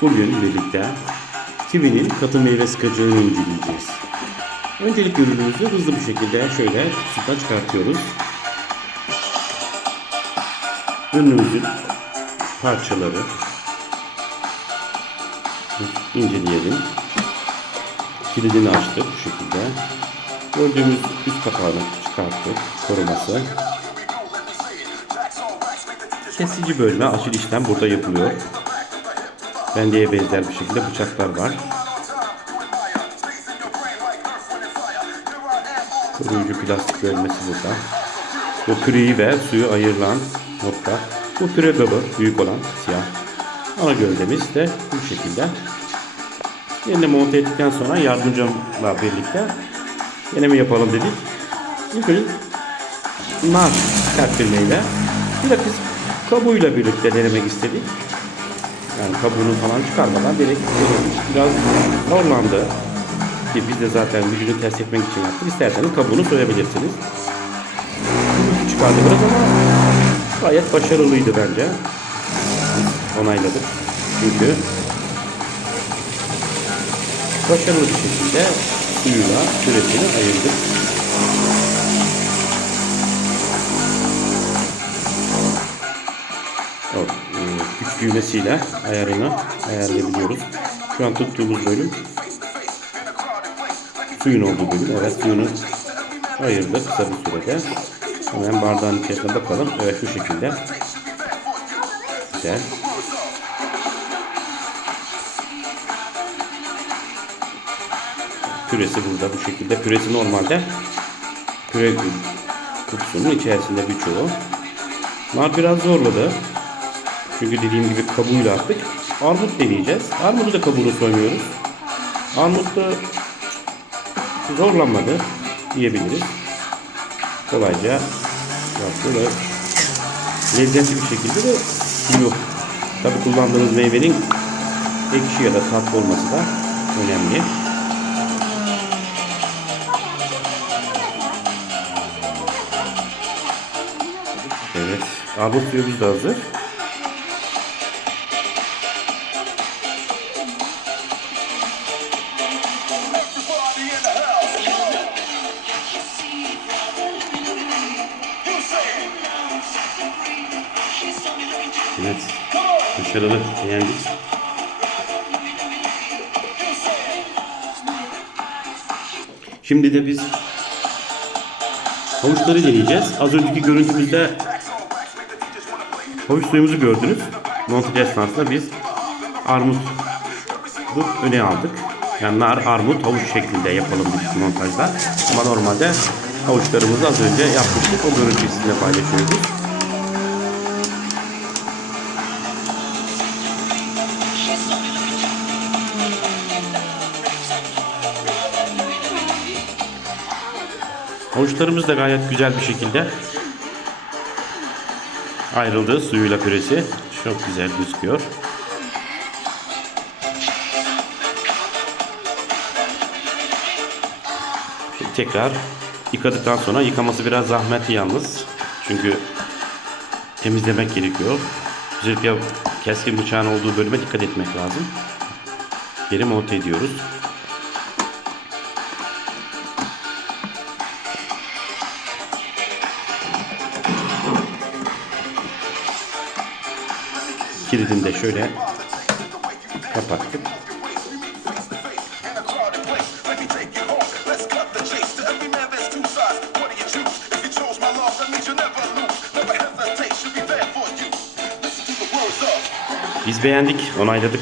Bugün birlikte Kiwi'nin katı meyve sıkacağını inceleyeceğiz. Öncelikle ürünümüzü hızlı bir şekilde şöyle kutudan çıkartıyoruz. Ürünümüzün parçaları inceleyelim. Kilidini açtık bu şekilde. Gördüğümüz üst kapağını çıkarttık. Koruması. Kesici bölme, aşil işlem burada yapılıyor. Pendeye benzer bir şekilde bıçaklar var. Koruyucu plastik bölmesi burada. Bu püreyi ve suyu ayırılan nokta. Bu püre kabı büyük olan siyah. Ana gövdemiz de bu şekilde. Yerine monte ettikten sonra yardımcımla birlikte deneme yapalım dedik. İlk önce nar serpilmeyle bilakis kabuğuyla birlikte denemek istedik. Yani kabuğunu falan çıkarmadan direkt denedik. Biraz zorlandı. Ki biz de zaten vücudu test etmek için yaptık. İsterseniz kabuğunu soyabilirsiniz. Gürültü çıkardı biraz ama gayet başarılıydı bence. Onayladık. Çünkü başarılı bir şekilde suyuyla küresini ayırdık. Düğmesiyle ayarını ayarlayabiliyoruz. Şu an tuttuğumuz bölüm suyun olduğu bölüm. Evet suyunu ayırdık kısa bir sürede. Hemen bardağın içerisine bakalım. Evet şu şekilde. Güzel. Püresi burada bu şekilde. Püresi normalde püre kutusunun içerisinde birçoğu. Nar biraz zorladı. Çünkü dediğim gibi kabuğuyla attık. Armut deneyeceğiz. Armudu da kabuğunu soymuyoruz. Armut da zorlanmadı diyebiliriz. Kolayca yaptı ve lezzetli bir şekilde de suyu. Tabi kullandığınız meyvenin ekşi ya da tatlı olması da önemli. Evet, armut suyumuz da hazır. Evet, başarılı, beğendik. Şimdi de biz havuçları deneyeceğiz. Az önceki görüntümüzde havuç suyumuzu gördünüz. Montaj esnasında biz armut öne aldık. Yani nar, armut, havuç şeklinde yapalım dedik montajda. Ama normalde havuçlarımızı az önce yapmıştık. O görüntüyü sizinle paylaşıyoruz. Havuçlarımız da gayet güzel bir şekilde ayrıldı suyuyla püresi. Çok güzel gözüküyor. Tekrar yıkadıktan sonra yıkaması biraz zahmetli yalnız. Çünkü temizlemek gerekiyor. Özellikle keskin bıçağın olduğu bölüme dikkat etmek lazım. Geri monte ediyoruz. Kilidini de şöyle kapattık. Biz beğendik, onayladık.